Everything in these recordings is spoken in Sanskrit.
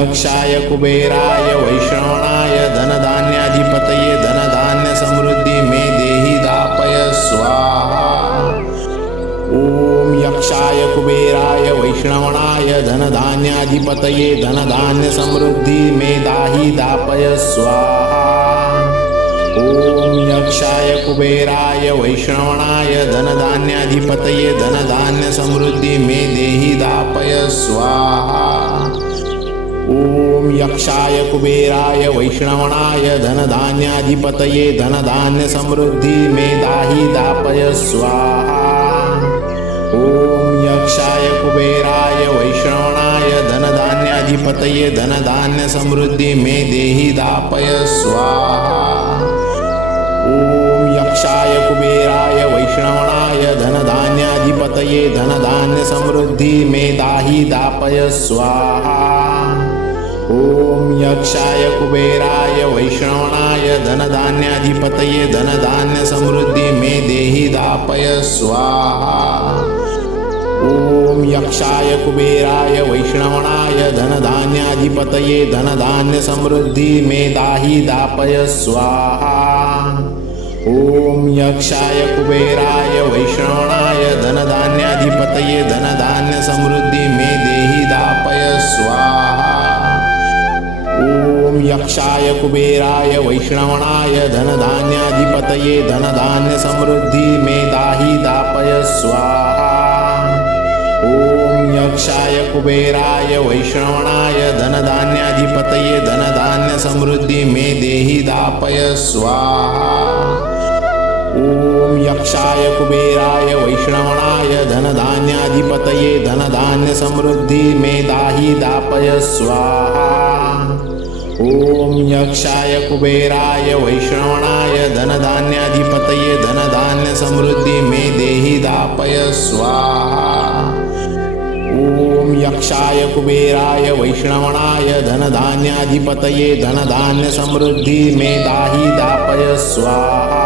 यक्षाय कुबेराय वैश्रवणाय धनधान्याधिपतये धनधान्य समृद्धि मे देहि दापय स्वाहा। ओम यक्षाय कुबेराय वैश्रवणाय धनधान्याधिपतये धनधान्य समृद्धि मे दाहि दापय स्वाहा। ओम यक्षाय कुबेराय वैश्रवणाय धनधान्याधिपतये धनधान्य समृद्धि मे देहि दापय स्वाहा। ओम यक्षाय कुबेराय वैश्रवणाय धनधान्याधिपतये धनधान्य समृद्धि मे दाहि दापय स्वाहा। ओम यक्षाय कुबेराय वैश्रवणाय धनधान्याधिपतये धनधान्य समृद्धि मे देहि दापय स्वाहा। ओम यक्षाय कुबेराय वैश्रवणाय धनधान्याधिपतये धनधान्य समृद्धि मे दाहि दापय स्वाहा। ओम यक्षाय कुबेराय वैश्रवणाय धनधान्याधिपतये धनधान्य समृद्धि मे देहि दापय स्वाहा। ओम यक्षाय कुबेराय वैश्रवणाय धनधान्याधिपतये धनधान्य समृद्धि मे दाहि दापय स्वाहा। ओम यक्षाय कुबेराय वैश्रवणाय धनधान्याधिपतये धनधान्य समृद्धि मे देहि दापय स्वाहा। ओम यक्षाय कुबेराय वैश्रवणाय धनधान्याधिपतये धनधान्य समृद्धि मे दाहि दापय स्वाहा। ओम यक्षाय कुबेराय वैश्रवणाय धनधान्याधिपतये धनधान्य समृद्धि मे देहि दापय स्वाहा। ओम यक्षाय कुबेराय वैश्रवणाय धनधान्याधिपतये धनधान्य समृद्धि मे दाहि दापय स्वाहा। ओम यक्षाय कुबेराय वैश्रवणाय धनधान्याधिपतये धनधान्य समृद्धि मे देहि दापय स्वाहा। ओम यक्षाय कुबेराय वैश्रवणाय धनधान्याधिपतये धनधान्य समृद्धि मे दाहि दापय स्वाहा।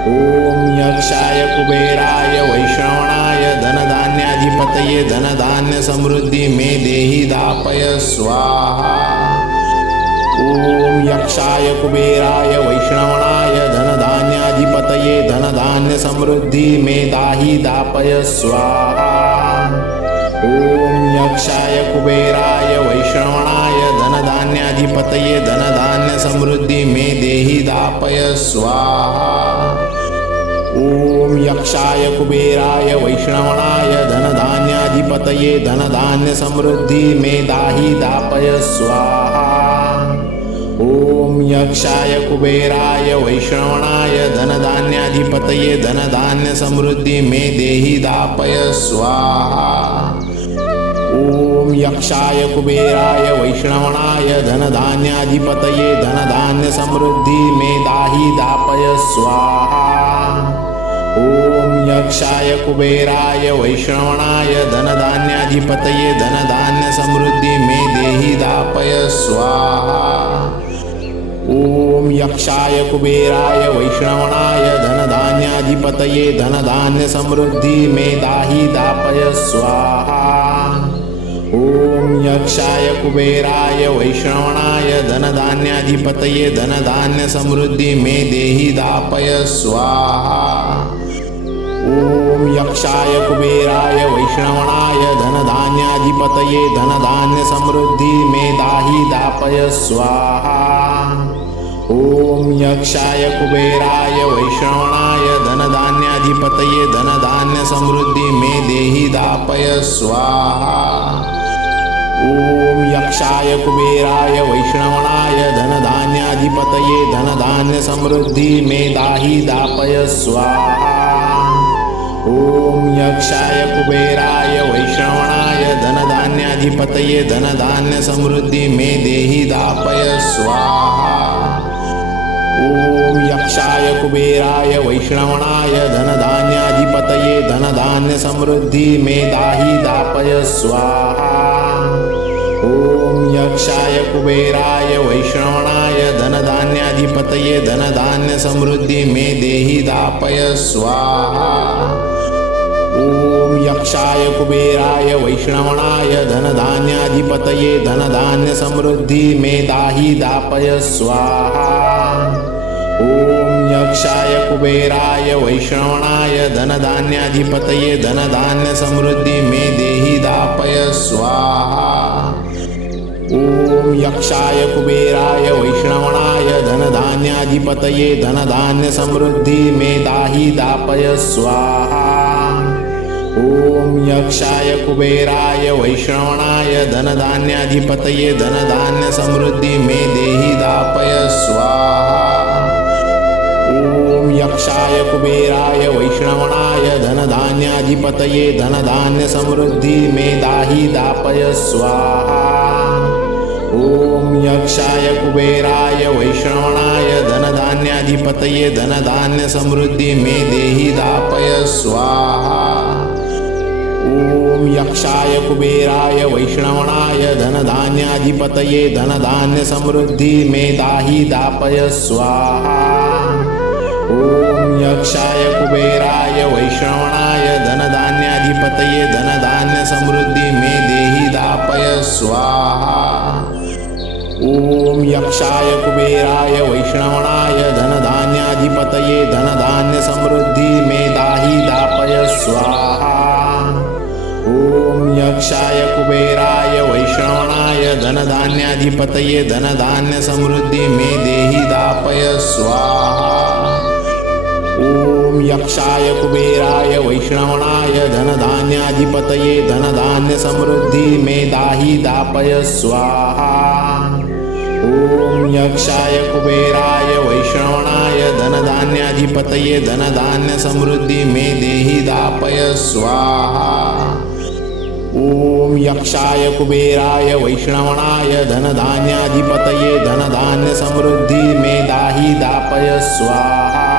ओम यक्षाय कुबेराय वैश्रवणाय धनधान्याधिपतये धनधान्य समृद्धि मे देहि दापय स्वाहा। ओम यक्षाय कुबेराय वैश्रवणाय धनधान्याधिपतये धनधान्य समृद्धि मे दाहि दापय स्वाहा। ओम यक्षाय कुबेराय वैश्रवणाय धनधान्याधिपतये धनधान्य समृद्धि मे देहि दापय स्वाहा। ओम यक्षाय कुबेराय वैश्रवणाय धनधान्याधिपतये धनधान्य समृद्धि मे दाहि दापय स्वाहा। ओम यक्षाय कुबेराय वैश्रवणाय धनधान्याधिपतये धनधान्य समृद्धि मे देहि दापय स्वाहा। ओम यक्षाय कुबेराय वैश्रवणाय धनधान्याधिपतये धनधान्य समृद्धि मे दाहि दापय स्वाहा। ओम यक्षाय कुबेराय वैश्रवणाय धनधान्याधिपतये धनधान्य समृद्धि मे देहि दापय स्वाहा। ओम यक्षाय कुबेराय वैश्रवणाय धनधान्याधिपतये धनधान्य समृद्धि मे दाहि दापय स्वाहा। ओम यक्षाय कुबेराय वैश्रवणाय धनधान्याधिपतये धनधान्य समृद्धि मे देहि दापय स्वाहा। ओम यक्षाय कुबेराय वैश्रवणाय धनधान्याधिपतये धनधान्य समृद्धि मे दाहि दापय स्वाहा। ओम यक्षाय कुबेराय वैश्रवणाय धनधान्याधिपतये धनधान्य समृद्धि मे देहि दापय स्वाहा। ओम यक्षाय कुबेराय वैश्रवणाय धनधान्याधिपतये धनधान्य समृद्धि मे दाहि दापय स्वाहा। ओम यक्षाय कुबेराय वैश्रवणाय धनधान्याधिपतये धनधान्य समृद्धि मे देहि दापय स्वाहा। ओम यक्षाय कुबेराय वैश्रवणाय धनधान्याधिपतये धनधान्य समृद्धि मे दाहि दापय स्वाहा। ओम यक्षाय कुबेराय वैश्रवणाय धनधान्याधिपतये धनधान्य समृद्धि मे देहि दापय स्वाहा। ओम यक्षाय कुबेराय वैष्णवणाय धनधान्याधिपतये धनधान्य समृद्धि मेधाहि दापय स्वाहा। ओम यक्षाय कुबेराय वैष्णवणाय धनधान्याधिपतये धनधान्य समृद्धि में देहि दापय स्वाहा। ओम यक्षाय कुबेराय वैष्णवणाय धनधान्याधिपतये धनधान्य समृद्धि में दाहि दापय स्वाहा। ओम यक्षाय कुबेराय वैष्णवणाय धनधान्याधिपतये धनधान्य समृद्धि में देहि दापय स्वाहा। ओम यक्षाय कुबेराय वैष्णवणाय धनधान्याधिपतये धनधान्य समृद्धि में दाहि दापय स्वाहा। ओम यक्षाय कुबेराय वैष्णवणाय धनधान्याधिपतये धनधान्य समृद्धि में देहि दापय स्वाहा। ओम यक्षाय कुबेराय वैष्णवणाय धनधान्याधिपतये धनधान्य समृद्धि में दाहि दापय स्वाहा। ओम यक्षाय कुबेराय वैष्णवणाय धनधान्याधिपतये धनधान्य समृद्धि में देहि दापय स्वाहा। ओम यक्षाय कुबेराय वैष्णवणाय धनधान्याधिपतये धनधान्य समृद्धि में दाहि दापय स्वाहा। ओम यक्षाय कुबेराय वैष्णवणाय धनधान्याधिपतये धनधान्य समृद्धि में देहि दापय स्वाहा। ओम यक्षाय कुबेराय वैष्णवणाय धनधान्याधिपतये धनधान्य समृद्धि में दाहि दापय स्वाहा। ओम यक्षाय कुबेराय वैष्णवणाय धनधान्याधिपतये धनधान्य समृद्धि में देहि दापय स्वाहा। ओम यक्षाय कुबेराय वैष्णवणाय धनधान्याधिपतये धनधान्य समृद्धि में दाहि दापय स्वाहा।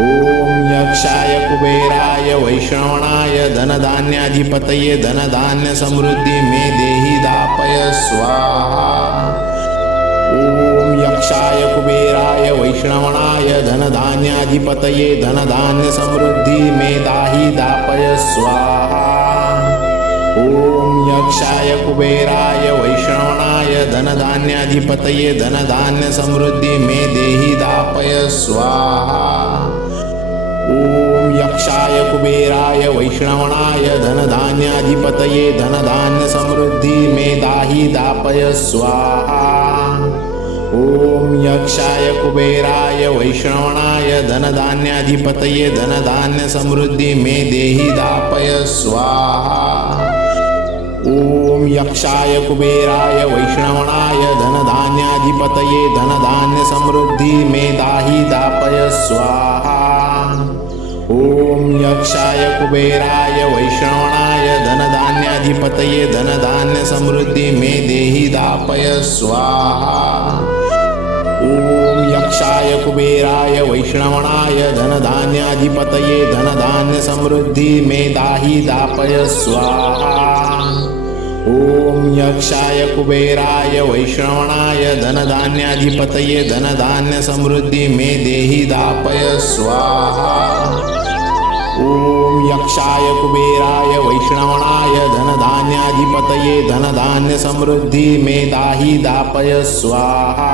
ओम यक्षाय कुबेराय वैष्णवणाय धनधान्याधिपतये धनधान्य समृद्धि में देहि दापय स्वाहा। ओम यक्षाय कुबेराय वैष्णवणाय धनधान्याधिपतये धनधान्य समृद्धि में दाहि दापय स्वाहा। ओम यक्षाय कुबेराय वैष्णवणाय धनधान्याधिपतये धनधान्य समृद्धि में देहि दापय स्वाहा। ओम यक्षाय कुबेराय वैष्णवणाय धनधान्याधिपतये धनधान्य समृद्धि में दाहि दापय स्वाहा। ओम यक्षाय कुबेराय वैष्णवणाय धनधान्याधिपतये धनधान्य समृद्धि में देहि दापय स्वाहा। ओम यक्षाय कुबेराय वैष्णवणाय धनधान्याधिपतये धनधान्य समृद्धि में दाहि दापय स्वाहा। ओम यक्षाय कुबेराय वैष्णवणाय धनधान्याधिपतये धनधान्य समृद्धि में देहि दापय स्वाहा। ओम यक्षाय कुबेराय वैष्णवणाय धनधान्याधिपतये धनधान्य समृद्धि में दाहि दापय स्वाहा। ओम यक्षाय कुबेराय वैष्णवणाय धनधान्याधिपतये धनधान्य समृद्धि में देहि दापय स्वाहा। ओम यक्षाय कुबेराय वैष्णवणाय धनधान्याधिपतये धनधान्य समृद्धि में दाहि दापय स्वाहा।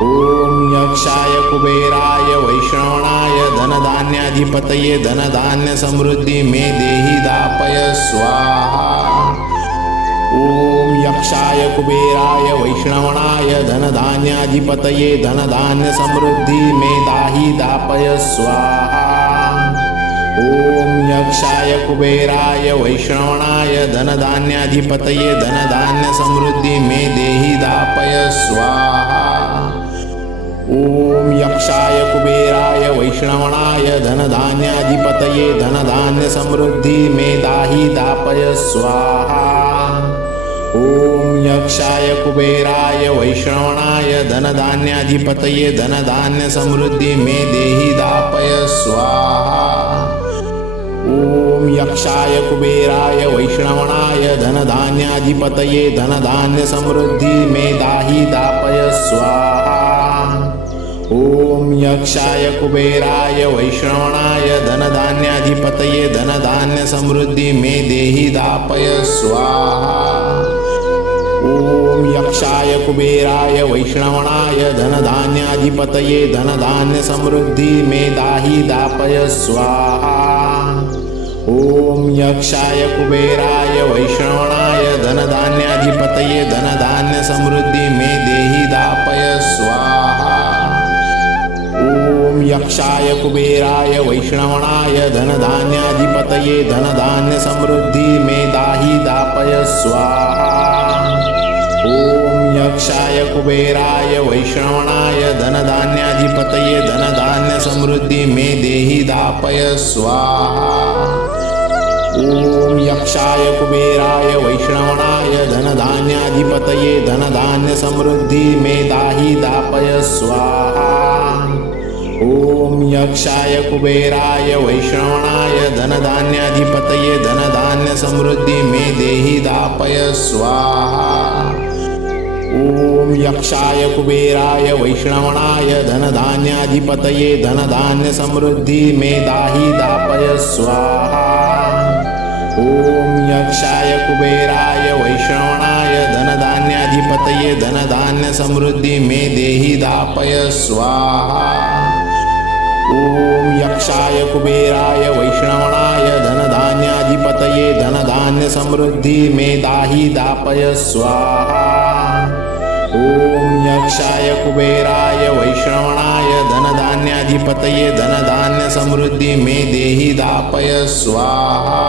ओम यक्षाय कुबेराय वैष्णवणाय धनधान्याधिपतये धनधान्य समृद्धि में देहि दापय स्वाहा। ओम यक्षाय कुबेराय वैष्णवणाय धनधान्याधिपतये धनधान्य समृद्धि में दाहि दापय स्वाहा। ओम यक्षाय कुबेराय वैष्णवणाय धनधान्याधिपतये धनधान्य समृद्धि में देहि दापय स्वाहा। ओम यक्षाय कुबेराय वैष्णवणाय धनधान्याधिपतये धनधान्य समृद्धि में दाहि दापय स्वाहा। ओम यक्षाय कुबेराय वैष्णवणाय धनधान्याधिपतये धनधान्य समृद्धि में देहि दापय स्वाहा। ओम यक्षाय कुबेराय वैष्णवणाय धनधान्याधिपतये धनधान्य समृद्धि में दाहि दापय स्वाहा। ओम यक्षाय कुबेराय वैष्णवणाय धनधान्याधिपतये धनधान्याधिपतये धनधान्यसमृद्धि मे देहि दापय स्वाहा। ओम यक्षाय कुबेराय वैष्णवणाय धनधान्याधिपतये धनधान्यसमृद्धि मे दाहि दापय स्वाहा। ओम यक्षाय कुबेराय वैष्णवणाय धनधान्याधिपतये धनधान्यसमृद्धि मे देहि दापय स्वाहा। ओम यक्षाय कुबेराय वैष्णवणाय धनधान्याधिपतये धनधान्यसमृद्धि मे दाहि दापय स्वाहा। ओम यक्षाय कुबेराय वैष्णवणाय धनधान्याधिपतये धनधान्यसमृद्धि मे देहि दापय स्वाहा। ओम यक्षाय कुबेराय वैष्णवणाय धनधान्याधिपतये धनधान्यसमृद्धि मे दाहि दापय स्वाहा। ओम यक्षाय कुबेराय वैष्णवणाय धनधान्याधिपतये धनधान्यसमृद्धि मे देहि दापय स्वाहा। ओम यक्षाय कुबेराय वैष्णवणाय धनधान्याधिपतये धनधान्यसमृद्धि मे दाहि दापय स्वाहा। ओम यक्षाय कुबेराय वैष्णवणाय धनधान्याधिपतये धनधान्यसमृद्धि मे देहि दापय स्वाहा। ओम यक्षाय कुबेराय वैष्णवणाय धनधान्याधिपतये धनधान्यसमृद्धि मे दाहि दापय स्वाहा। ओम यक्षाय कुबेराय वैष्णवणाय धनधान्याधिपतये धनधान्यसमृद्धि मे देहि दापय स्वाहा।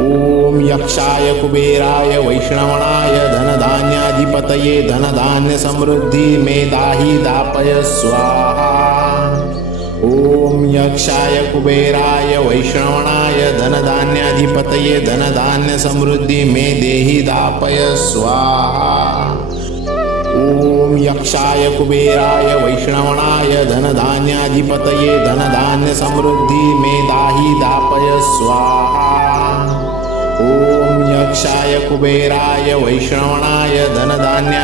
ओम यक्षाय कुबेराय वैष्णवणाय धनधान्याधिपतये धनधान्यसमृद्धि मे दाहि दापय स्वाहा। ओम यक्षाय कुबेराय वैष्णवणाय धनधान्याधिपतये धनधान्यसमृद्धि मे देहि दापय स्वाहा। ओम यक्षाय कुबेराय वैष्णवणाय धनधान्याधिपतये धनधान्यसमृद्धि मे दाहि दापय स्वाहा। ओम यक्षाय कुबेराय वैष्णवणाय धनधान्याधिपतये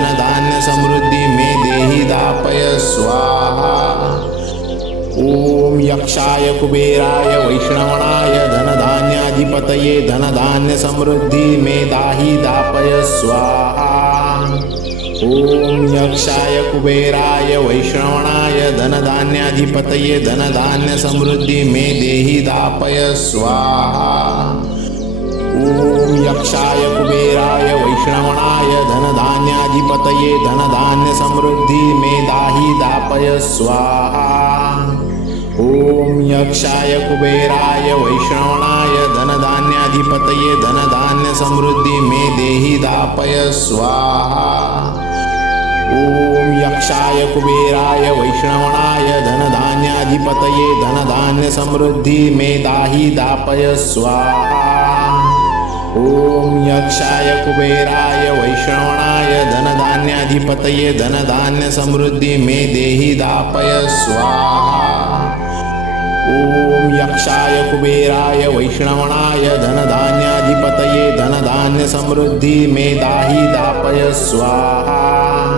धनधान्यसमृद्धि मे देहि दापय स्वाहा। ओम यक्षाय कुबेराय वैष्णवणाय धनधान्याधिपतये धनधान्यसमृद्धि मे दाहि दापय स्वाहा। ओम यक्षाय कुबेराय वैष्णवणाय धनधान्याधिपतये धनधान्यसमृद्धि मे देहि दापय स्वाहा। ओम यक्षाय कुबेराय वैष्णवणाय धनधान्याधिपतये धनधान्यसमृद्धि मे दाहि दापय स्वाहा। ओम यक्षाय कुबेराय वैष्णवणाय धनधान्याधिपतये धनधान्यसमृद्धि मे देहि दापय स्वाहा। ओम यक्षाय कुबेराय वैष्णवणाय धनधान्याधिपतये धनधान्यसमृद्धि मे दाहि दापय स्वाहा। ओम यक्षाय कुबेराय वैष्णवणाय धनधान्याधिपतये धनधान्यसमृद्धि मे देहि दापय स्वाहा। ओम यक्षाय कुबेराय वैष्णवणाय धनधान्याधिपतये धनधान्यसमृद्धि मे दाहि दापय स्वाहा।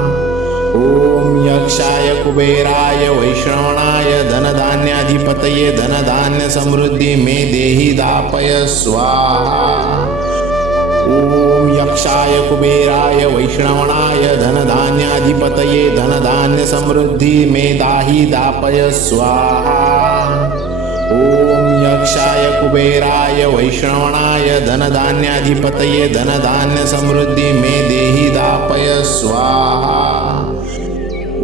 ओम यक्षाय कुबेराय वैष्णवणाय धनधान्याधिपतये धनधान्यसमृद्धि मे देहि दापय स्वाहा। ओम यक्षाय कुबेराय वैष्णवणाय धनधान्याधिपतये धनधान्यसमृद्धि मे दाहि दापय स्वाहा। ओम यक्षाय कुबेराय वैष्णवणाय धनधान्याधिपतये धनधान्यसमृद्धि मे देहि दापय स्वाहा।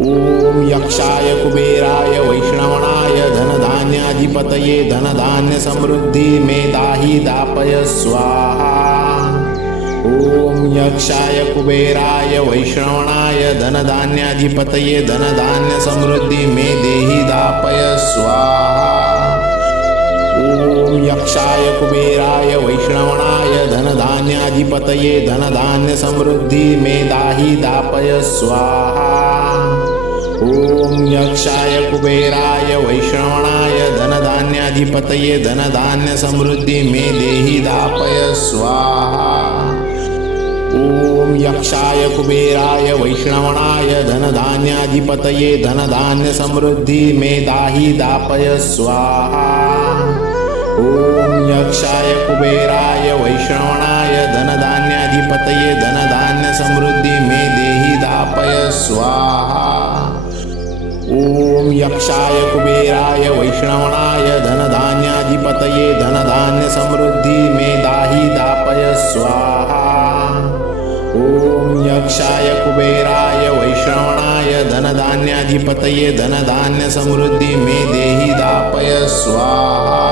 ओम यक्षाय कुबेराय वैष्णवणाय धनधान्याधिपतये धनधान्यसमृद्धि मे दाहि दापय स्वाहा। ओम यक्षाय कुबेराय वैष्णवणाय धनधान्याधिपतये धनधान्यसमृद्धि मे देहि दापय स्वाहा। ओम यक्षाय कुबेराय वैष्णवणाय धनधान्याधिपतये धनधान्यसमृद्धि मे दाहि दापय स्वाहा। ओम यक्षाय कुबेराय वैष्णवणाय धनधान्याधिपतये धनधान्यसमृद्धि मे देहि दापय स्वाहा। ओम यक्षाय कुबेराय वैष्णवणाय धनधान्याधिपतये धनधान्यसमृद्धि मे दाहि दापय स्वाहा। यक्षाय कुबेराय वैष्णवणाय धनधान्याधिपतये धनधान्य समृद्धि मे देहि दापय स्वाहा। ओम यक्षाय कुबेराय वैष्णवणाय धनधान्याधिपतये धनधान्य समृद्धि मे दाहि दापय स्वाहा। ओम यक्षाय कुबेराय वैष्णवणाय धनधान्याधिपतये धनधान्य समृद्धि मे देहि दापय स्वाहा।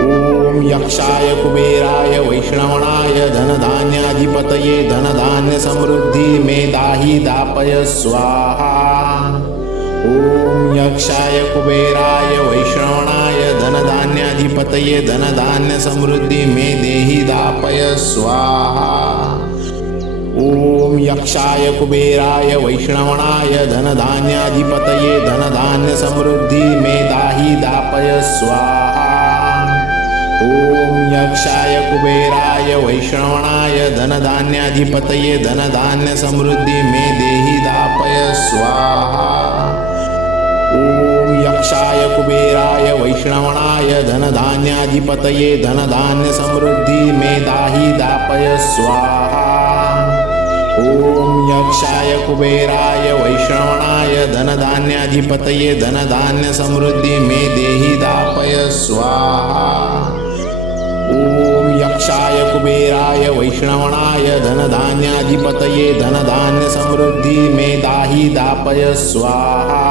ओम यक्षाय कुबेराय वैष्णवणाय धनधान्याधिपतये धनधान्य समृद्धि मे दाहि दापय स्वाहा। ओम यक्षाय कुबेराय वैष्णवणाय धनधान्याधिपतये धनधान्य समृद्धि मे देहि दापय स्वाहा। ओम यक्षाय कुबेराय वैष्णवणाय धनधान्याधिपतये धनधान्य समृद्धि मे दाहि दापय स्वाहा। ओम यक्षाय कुबेराय वैष्णवणाय धनधान्याधिपतये धनधान्य समृद्धि मे देहि दापय स्वाहा। ओम यक्षाय कुबेराय वैष्णवणाय धनधान्याधिपतये धनधान्य समृद्धि मे दाहि दापय स्वाहा। ओम यक्षाय कुबेराय वैष्णवणाय धनधान्याधिपतये धनधान्य समृद्धि मे देहि दापय स्वाहा। ओम यक्षाय कुबेराय वैष्णवणाय धनधान्याधिपतये धनधान्य समृद्धि मे दाहि दापय स्वाहा।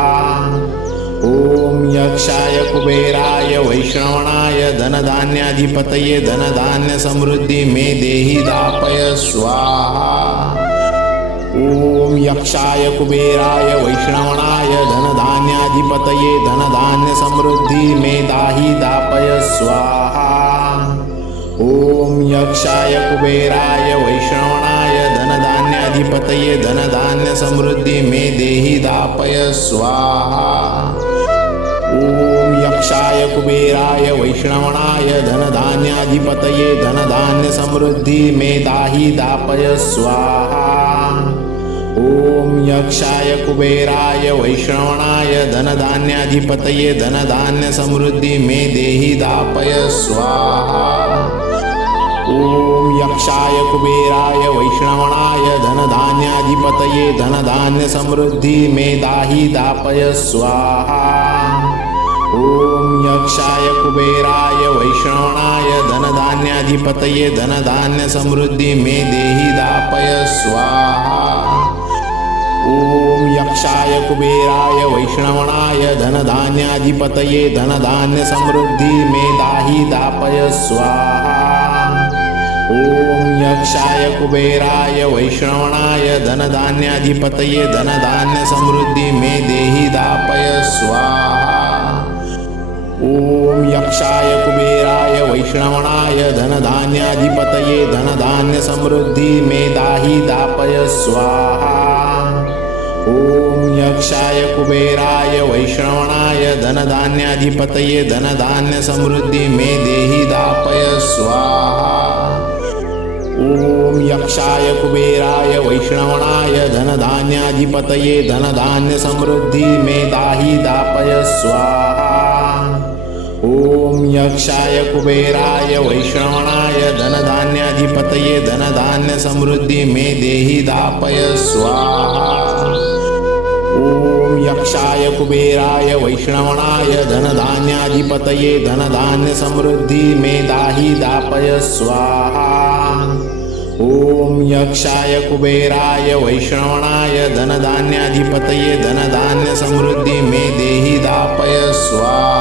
ओम यक्षाय कुबेराय वैष्णवणाय धनधान्याधिपतये धनधान्य समृद्धि मे देहि दापय स्वाहा। ओम यक्षाय कुबेराय वैष्णवणाय धनधान्याधिपतये धनधान्य समृद्धि मे दाहि दापय स्वाहा। ओम यक्षाय कुबेराय वैष्णवणाय धनधान्याधिपतये धनधान्य समृद्धि मे देहि दापय स्वाहा। ओम यक्षाय कुबेराय वैष्णवणाय धनधान्याधिपतये धनधान्य समृद्धि मे दाहि दापय स्वाहा। ओम यक्षाय कुबेराय वैष्णवणाय धनधान्याधिपतये धनधान्य समृद्धि मे देहि दापय स्वाहा। ओम यक्षाय कुबेराय वैष्णवणाय धनधान्याधिपतये धनधान्य समृद्धि मे दाहि दापय स्वाहा। ओम यक्षाय कुबेराय वैष्णवणाय धनधान्याधिपतये धनधान्य समृद्धि मे देहि दापय स्वाहा। ओम यक्षाय कुबेराय वैष्णवणाय धनधान्याधिपतये धनधान्य समृद्धि मे दाहि दापय स्वाहा। ओम यक्षाय कुबेराय वैष्णवणाय धनधान्याधिपतये धनधान्य समृद्धि मे देहि दापय स्वाहा। ओम यक्षाय कुबेराय वैष्णवणाय धनधान्याधिपतये धनधान्य समृद्धि मे दाहि दापय स्वाहा। ओम यक्षाय कुबेराय वैष्णवणाय धनधान्याधिपतये धनधान्य समृद्धि मे देहि दापय स्वाहा। ओम यक्षाय कुबेराय वैष्णवणाय धनधान्याधिपतये धनधान्य समृद्धि मे दाहि दापय स्वाहा। ओम यक्षाय कुबेराय वैष्णवणाय धनधान्याधिपतये धनधान्य समृद्धि मे देहि दापय स्वाहा। ओम यक्षाय कुबेराय वैष्णवणाय धनधान्याधिपतये धनधान्य समृद्धि मे दाहि दापय स्वाहा। ओम यक्षाय कुबेराय वैष्णवणाय धनधान्याधिपतये धनधान्य समृद्धि मे देहि दापय स्वाहा।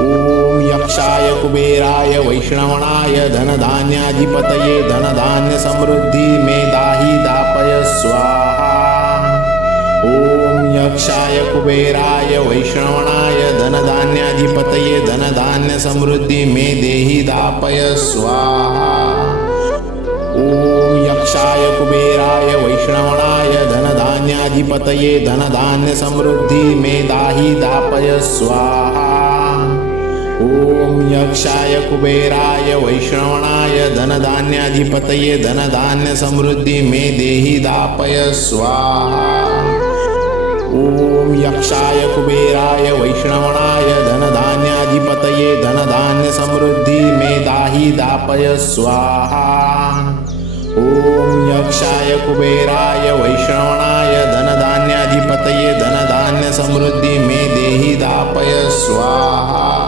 ओम यक्षाय कुबेराय वैष्णवणाय धनधान्याधिपतये धनधान्य समृद्धि मे दाहि दापय स्वाहा। ओम यक्षाय कुबेराय वैष्णवणाय धनधान्याधिपतये धनधान्य समृद्धि मे देहि दापय स्वाहा। ओम यक्षाय कुबेराय वैष्णवणाय धनधान्याधिपतये धनधान्य समृद्धि मे दाहि दापय स्वाहा। ओम यक्षाय कुबेराय वैष्णवणाय धनधान्याधिपतये धनधान्य समृद्धि मे देहि दापय स्वाहा। ओम यक्षाय कुबेराय वैष्णवणाय धनधान्याधिपतये धनधान्य दापय स्वाहा। ॐ यक्षाय कुबेराय वैश्रवणाय धनधान्याधिपतये धनधान्य समृद्धि मे देहि दापय स्वाहा।